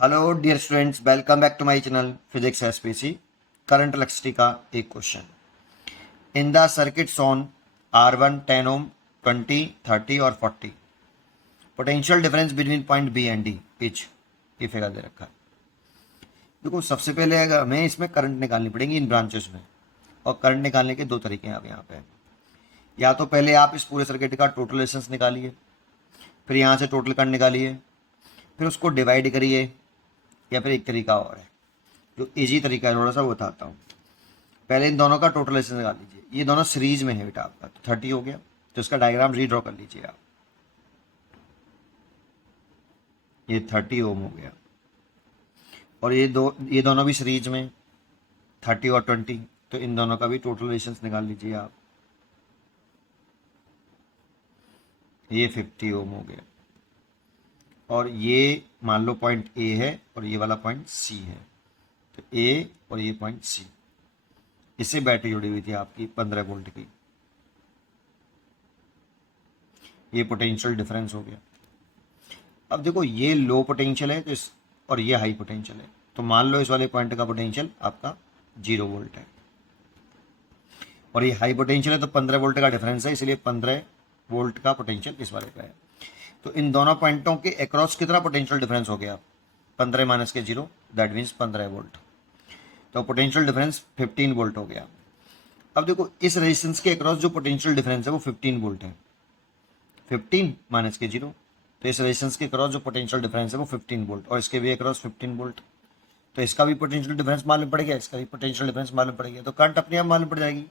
Hello dear students, welcome back to my channel physics SPC. Current electricity का एक question. In the circuit on R1 10 ohm 20 30 और 40 potential difference between point B and D each. ये figure दे रखा है। देखो, सबसे पहले अगर हमें इसमें करंट निकालनी पड़ेगी इन ब्रांचेस में, और करंट निकालने के दो तरीके हैं अब यहाँ पे। या तो पहले आप इस पूरे सर्किट का टोटल रेजिस्टेंस निकालिए, फिर यहाँ से टोटल करंट निकालिए, फिर उसको डिवाइड करिए, या फिर एक तरीका और है जो इजी तरीका है, थोड़ा सा वो बताता हूँ। पहले इन दोनों का टोटल रेजिस्टेंस निकाल लीजिए। ये दोनों सीरीज में है बेटा आपका, तो 30 हो गया। तो इसका डायग्राम रीड्रॉ कर लीजिए आप। ये 30 ओम हो गया, और ये दोनों भी सीरीज में 30 और 20। तो इन दोनों का भी टोटल रेजिस्टेंस निकाल लीजिए आप। ये 50 ओम हो गया, और ये मान लो पॉइंट ए है और ये वाला पॉइंट सी है। तो ए और ये पॉइंट सी, इससे बैटरी जुड़ी हुई थी आपकी 15 वोल्ट की। ये पोटेंशियल डिफरेंस हो गया। अब देखो, ये लो पोटेंशियल है तो इस, और ये हाई पोटेंशियल है। तो मान लो इस वाले पॉइंट का पोटेंशियल आपका 0 वोल्ट है, और ये हाई पोटेंशियल है, तो 15 वोल्ट का डिफरेंस है, इसलिए 15 वोल्ट का पोटेंशियल इस वाले का है। तो इन दोनों पॉइंटों के अक्रॉस कितना पोटेंशियल डिफरेंस हो गया? 15 माइनस के 0, दैट मीन्स 15 वोल्ट। तो पोटेंशियल डिफरेंस 15 वोल्ट हो गया। अब देखो, इस रेजिस्टेंस के अक्रॉस जो पोटेंशियल डिफरेंस है वो 15 वोल्ट है। 15 माइनस के 0, तो इस रेजिस्टेंस के अक्रॉस जो पोटेंशियल डिफरेंस है वो 15 वोल्ट, और इसके भी अक्रॉस 15 वोल्ट। तो इसका भी पोटेंशियल डिफरेंस मालूम पड़ गया, इसका भी पोटेंशियल डिफरेंस मालूम पड़ गया। तो करंट अपने आप मालूम पड़ जाएगी।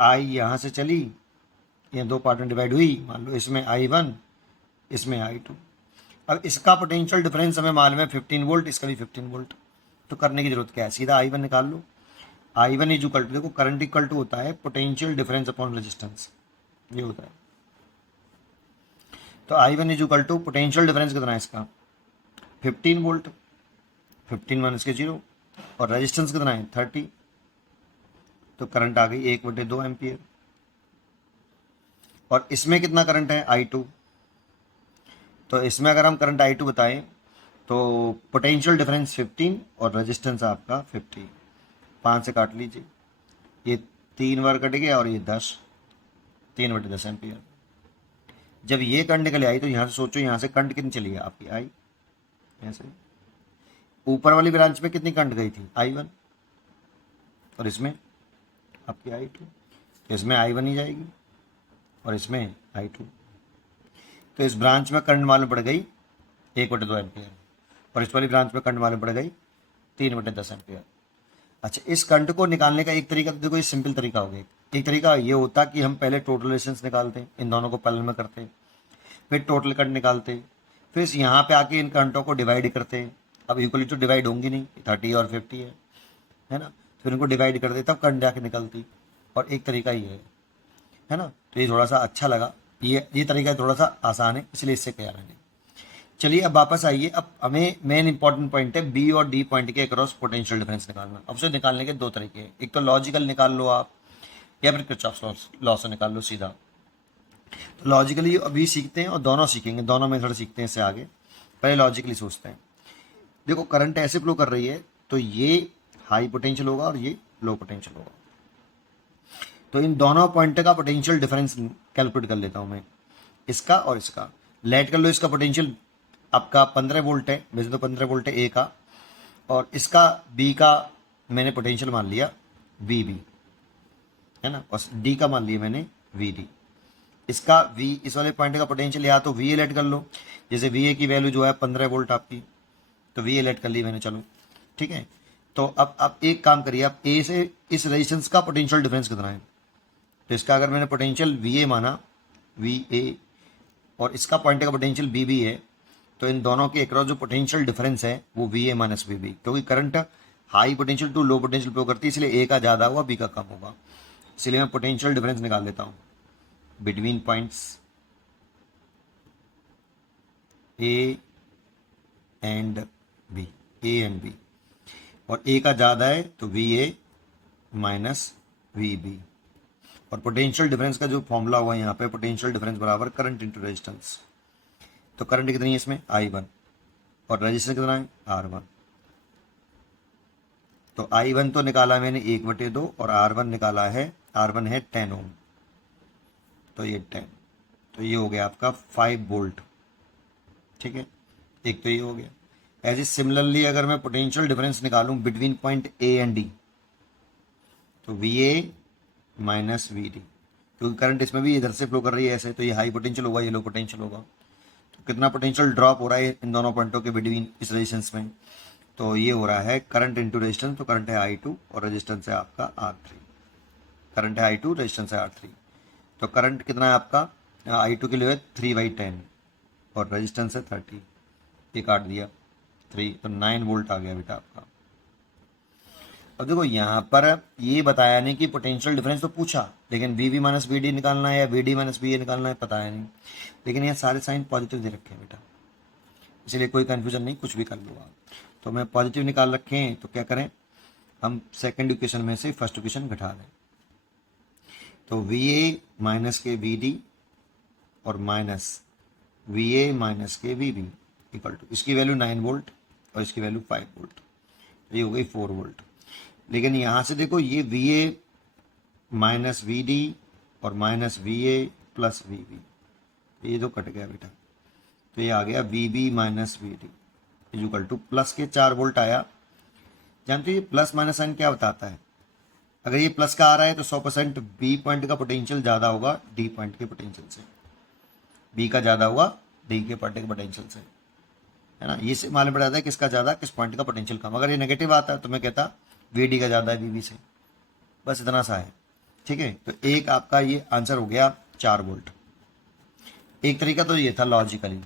आई यहाँ से चली, ये दो पार्ट में डिवाइड हुई, मान लो इसमें I1, इसमें I2। अब इसका पोटेंशियल डिफरेंस हमें मालूम है 15 वोल्ट, इसका भी 15 वोल्ट। तो करने की जरूरत क्या है, सीधा I1 निकाल लो। I1 इज इक्वल टू, देखो करंट इक्वल टू होता है पोटेंशियल डिफरेंस अपॉन रेजिस्टेंस, ये होता है। तो I1 is equal to potential difference कितना है इसका, 15 वोल्ट, 15 माइनस के 0, और रेजिस्टेंस कितना है 30। तो करंट आ गई 1/2 एम्पियर। और इसमें कितना करंट है I2। तो इसमें अगर हम करंट I2 बताएं तो पोटेंशियल डिफरेंस 15 और रेजिस्टेंस आपका 50। 5 से काट लीजिए, ये 3 बार कट गया, और ये 10, 3/10 एम्पियर। जब ये करंट निकल आई तो यहाँ से सोचो, यहाँ से करंट कितनी चली है आपकी आई, ऐसे ऊपर वाली ब्रांच में कितनी करंट गई थी I1, और इसमें आपकी I2। इसमें I1 ही जाएगी और इसमें I2। तो इस ब्रांच में करंट मालूम पड़ गई 1/2 एम्पियर, और इस वाली ब्रांच में करंट मालूम पड़ गई 3/10 एम्पियर। अच्छा, इस करंट को निकालने का एक तरीका, तो देखो ये सिंपल तरीका हो गया। एक तरीका ये होता कि हम पहले टोटल रेजिस्टेंस निकालते हैं, इन दोनों को पैरेलल में करते हैं, फिर टोटल करंट निकालते हैं, फिर यहाँ पे आके इन करंटों को डिवाइड करते हैं। अब इक्वली तो डिवाइड होंगी नहीं, 30 और 50 है ना। फिर इनको डिवाइड करते तब करंट जाके निकलती। और एक तरीका ये है ना। तो ये थोड़ा सा अच्छा लगा, ये तरीका थोड़ा सा आसान है, इसलिए इससे कह रहे हैं। चलिए अब वापस आइए। अब हमें मेन इंपॉर्टेंट पॉइंट है बी और डी पॉइंट के अक्रॉस पोटेंशियल डिफरेंस निकालना। अब उसे निकालने के दो तरीके हैं, एक तो लॉजिकल निकाल लो आप, या फिर किरचॉफ्स लॉ से निकाल लो सीधा। तो लॉजिकली अभी सीखते हैं और दोनों सीखेंगे, दोनों मेथड सीखते हैं इससे आगे। पहले लॉजिकली सोचते हैं। देखो, करंट ऐसे फ्लो कर रही है, तो ये हाई पोटेंशियल होगा और ये लो पोटेंशियल होगा। तो इन दोनों पॉइंट का पोटेंशियल डिफरेंस कैलकुलेट कर लेता हूं मैं, इसका और इसका। लेट कर लो, इसका पोटेंशियल आपका 15 वोल्ट है, वैसे तो 15 वोल्ट है ए का, और इसका बी का मैंने पोटेंशियल मान लिया वी बी, है ना, और डी का मान लिया मैंने वी डी। इसका वी, इस वाले पॉइंट का पोटेंशियल या तो वी ए लेट कर लो, जैसे वी ए की वैल्यू जो है 15 वोल्ट आपकी, तो वी ए लेट कर ली मैंने, चलो ठीक है। तो अब एक काम करिए, आप ए से इस रेजिस्टेंस का पोटेंशियल डिफरेंस कितना है। तो इसका अगर मैंने पोटेंशियल वी ए माना, वी ए, और इसका पॉइंट का पोटेंशियल बी बी है, तो इन दोनों के अक्रॉस जो पोटेंशियल डिफरेंस है वो V A minus V B, क्योंकि current high potential to low potential flow करती है, इसलिए ए का ज़्यादा होगा, बी का कम होगा। इसलिए मैं पोटेंशियल डिफरेंस निकाल लेता हूँ between points A and B, A and B, और ए का ज़्यादा है तो V A minus V B. और पोटेंशियल डिफरेंस का जो फॉर्मूला हुआ यहाँ पे, पोटेंशियल डिफरेंस बराबर करंट इंटू रेजिस्टेंस। तो करंट कितनी है इसमें I1, और रजिस्टेंस कितना है R1। तो I1 तो निकाला मैंने 1/2 और R1 निकाला है, R1 है 10 ओम, तो ये 10, तो ये हो गया आपका 5 वोल्ट। ठीक है, एक तो ये हो गया। ऐसे सिमिलरली अगर मैं पोटेंशियल डिफरेंस निकालूं between point A and D, तो V A minus V D, क्योंकि करंट इसमें भी इधर से फ्लो कर रही है ऐसे, तो ये हाई पोटेंशियल होगा, ये लो पोटेंशियल होगा। तो कितना पोटेंशियल ड्रॉप हो रहा है इन दोनों पॉइंटों के बिटवीन इस रेजिस्टेंस में, तो ये हो रहा है करंट इंटू रेजिस्टेंस, तो करंट है I2 और रेजिस्टेंस है आपका R3। करंट है I2, रेजिस्टेंस है R3। तो करंट कितना है आपका I2 के लिए है 3/10 और रेजिस्टेंस है 30, ये काट दिया 3, तो 9 वोल्ट आ गया बेटा आपका। अब देखो यहाँ पर ये बताया नहीं कि पोटेंशियल डिफरेंस तो पूछा, लेकिन V V minus V D निकालना है या V D minus V A निकालना है बताया नहीं, लेकिन यहाँ सारे साइन पॉजिटिव दे रखे हैं बेटा, इसलिए कोई कन्फ्यूजन नहीं, कुछ भी कर लो आप। तो मैं पॉजिटिव निकाल रखे हैं, तो क्या करें हम सेकेंड इक्वेशन में से फर्स्ट इक्वेशन घटा दें। तो वी ए माइनस के वी डी और माइनस वी ए माइनस के वी बी इक्वल टू, इसकी वैल्यू 9 वोल्ट और इसकी वैल्यू 5 वोल्ट, ये हो गई 4 वोल्ट। लेकिन यहाँ से देखो ये V A minus V D और minus V A plus V B, ये तो कट गया बेटा, तो ये आ गया V B minus V D equal to plus के 4 वोल्ट आया। जानते हो ये प्लस माइनस साइन क्या बताता है, अगर ये प्लस का आ रहा है तो 100% बी पॉइंट का पोटेंशियल ज़्यादा होगा डी पॉइंट के पोटेंशियल से, बी का ज़्यादा होगा डी के पॉइंट के पोटेंशियल से, है ना। ये से मालूम पड़ जाता है किसका ज़्यादा, किस पॉइंट का पोटेंशियल कम। अगर ये नेगेटिव आता है तो मैं कहता वी डी का ज़्यादा है वी बी से, बस इतना सा है। ठीक है, तो एक आपका ये आंसर हो गया 4 वोल्ट। एक तरीका तो ये था लॉजिकली,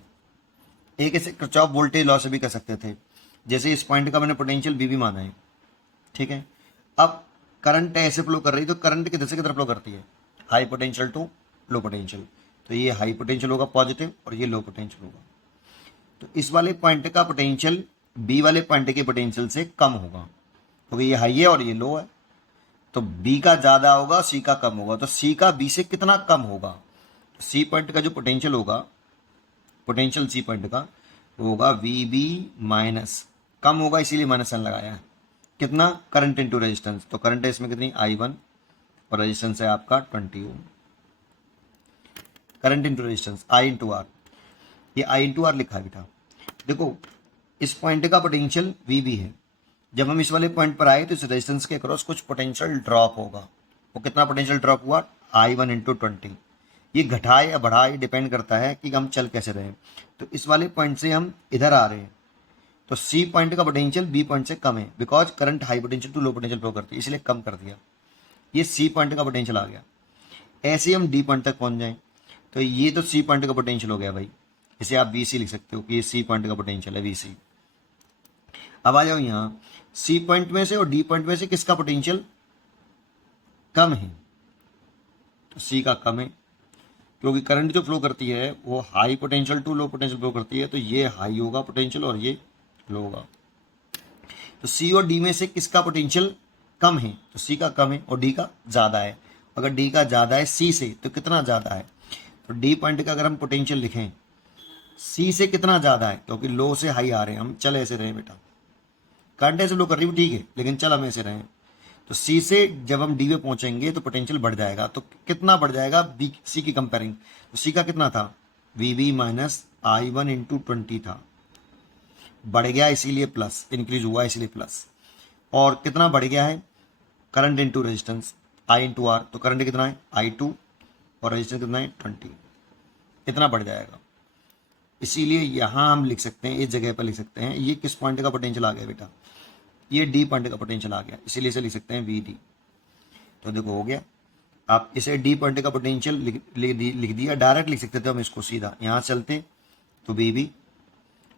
एक ऐसे किरचॉफ वोल्टेज लॉ से भी कर सकते थे, जैसे इस पॉइंट का मैंने पोटेंशियल वी बी माना है। ठीक है, अब करंट ऐसे फ्लो कर रही है, तो करंट किधर से किधर फ्लो करती है, high potential to low potential, तो ये हाई पोटेंशियल होगा पॉजिटिव और ये लो पोटेंशियल होगा। तो इस वाले पॉइंट का पोटेंशियल बी वाले पॉइंट के पोटेंशियल से कम होगा, क्योंकि ये हाई है और ये लो है, तो बी का ज़्यादा होगा सी का कम होगा, तो सी का बी से कितना कम होगा, सी पॉइंट का जो पोटेंशियल होगा, पोटेंशियल सी पॉइंट का वो होगा वी बी माइनस, कम होगा इसीलिए माइनस साइन लगाया है, कितना करंट इंटू रेजिस्टेंस, तो करंट है इसमें कितनी I1 और रेजिस्टेंस है आपका 20 ohm. Current into resistance I into R, ये I इंटू आर लिखा है बेटा। देखो इस पॉइंट का पोटेंशियल वी बी है, जब हम इस वाले पॉइंट पर आए तो इस रेजिस्टेंस के अक्रॉस कुछ पोटेंशियल ड्रॉप होगा, वो कितना पोटेंशियल ड्रॉप हुआ I1 इंटू 20, ये घटाए या बढ़ाए डिपेंड करता है कि हम चल कैसे रहे। तो इस वाले पॉइंट से हम इधर आ रहे हैं, तो सी पॉइंट का पोटेंशियल बी पॉइंट से कम है, because current high potential to low potential flow करती है, इसलिए कम कर दिया, ये सी पॉइंट का पोटेंशियल आ गया। ऐसे हम डी पॉइंट तक पहुंच जाएं, तो ये तो सी पॉइंट का पोटेंशियल हो गया भाई, इसे आप वी सी लिख सकते हो कि ये सी पॉइंट का पोटेंशियल है वी सी। अब आ जाओ यहाँ, सी पॉइंट में से और डी पॉइंट में से किसका पोटेंशियल कम है, तो सी का कम है, क्योंकि करंट जो फ्लो करती है वो high potential to low potential flow करती है, तो ये हाई होगा पोटेंशियल और ये लो होगा। तो सी और डी में से किसका पोटेंशियल कम है, तो सी का कम है और डी का ज़्यादा है। अगर डी का ज़्यादा है सी से, तो कितना ज़्यादा है, तो डी पॉइंट का अगर हम पोटेंशियल लिखें सी से कितना ज़्यादा है, क्योंकि लो से हाई आ रहे हैं हम, चल ऐसे रहे बेटा, करंट ऐसे लो कर रही हूँ ठीक है, लेकिन चल हम ऐसे रहें, तो सी से जब हम डी में पहुंचेंगे तो पोटेंशियल बढ़ जाएगा, तो कितना बढ़ जाएगा बी सी की कंपेयरिंग, तो सी का कितना था we B minus I1 into 20 था, बढ़ गया इसीलिए प्लस, इंक्रीज हुआ इसीलिए प्लस, और कितना बढ़ गया है current into resistance I into R, तो करंट कितना है I2 और रेजिस्टेंस कितना है 20, इतना बढ़ जाएगा। इसीलिए यहाँ हम लिख सकते हैं, इस जगह पर लिख सकते हैं, ये किस पॉइंट का पोटेंशियल आ गया बेटा, ये डी पॉइंट का पोटेंशियल आ गया, इसीलिए इसे लिख सकते हैं वी डी। तो देखो हो गया, आप इसे डी पॉइंट का पोटेंशियल लिख दिया, डायरेक्ट लिख सकते थे हम इसको सीधा, यहाँ चलते तो वी बी,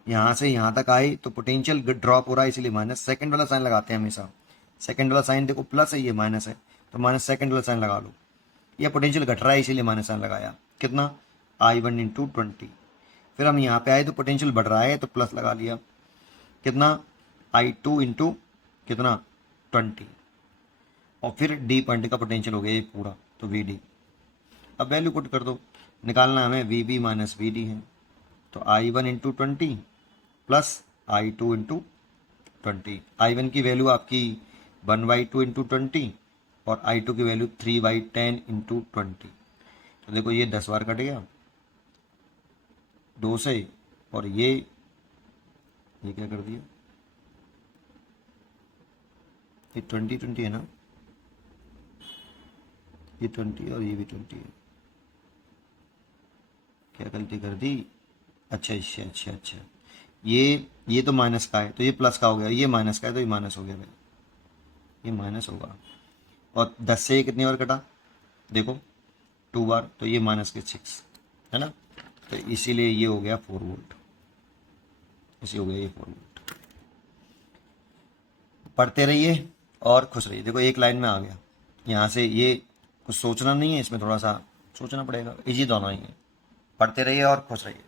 यहाँ से यहाँ तक आए तो पोटेंशियल ड्रॉप हो रहा है इसीलिए माइनस, सेकंड वाला साइन लगाते हैं हमेशा, सेकंड वाला साइन देखो प्लस है ये माइनस है, तो माइनस सेकंड वाला साइन लगा लो, ये पोटेंशियल घट रहा है इसीलिए माइनस साइन लगाया, कितना I1 इंटू 20, फिर हम यहाँ पे आए तो पोटेंशियल बढ़ रहा है तो प्लस लगा लिया, कितना I2 इंटू कितना 20, और फिर डी पॉइंट का पोटेंशियल हो गया ये पूरा, तो वी डी। अब वैल्यू पुट कर दो, निकालना हमें V B minus V D है, तो I1 into 20 plus I2 into 20। I1 की वैल्यू आपकी 1/2 इंटू 20 और I2 की वैल्यू 3/10 इंटू 20। तो देखो ये 10 बार कट गया 2 से, और ये क्या कर दिया, ये 20 है ना, ये 20 और ये भी 20 है। क्या गलती कर दी, अच्छा अच्छा अच्छा अच्छा, ये तो माइनस का है तो ये प्लस का हो गया, ये माइनस का है तो ये माइनस हो गया भाई, ये माइनस होगा। और 10 से ये कितनी बार कटा, देखो 2 बार, तो ये माइनस के 6 है ना, तो इसीलिए ये हो गया 4 वोल्ट, इसी हो गया ये 4 वोल्ट। पढ़ते रहिए और खुश रहिए। देखो एक लाइन में आ गया, यहाँ से ये कुछ सोचना नहीं है, इसमें थोड़ा सा सोचना पड़ेगा, इजी दोनों ही है। पढ़ते रहिए और खुश रहिए।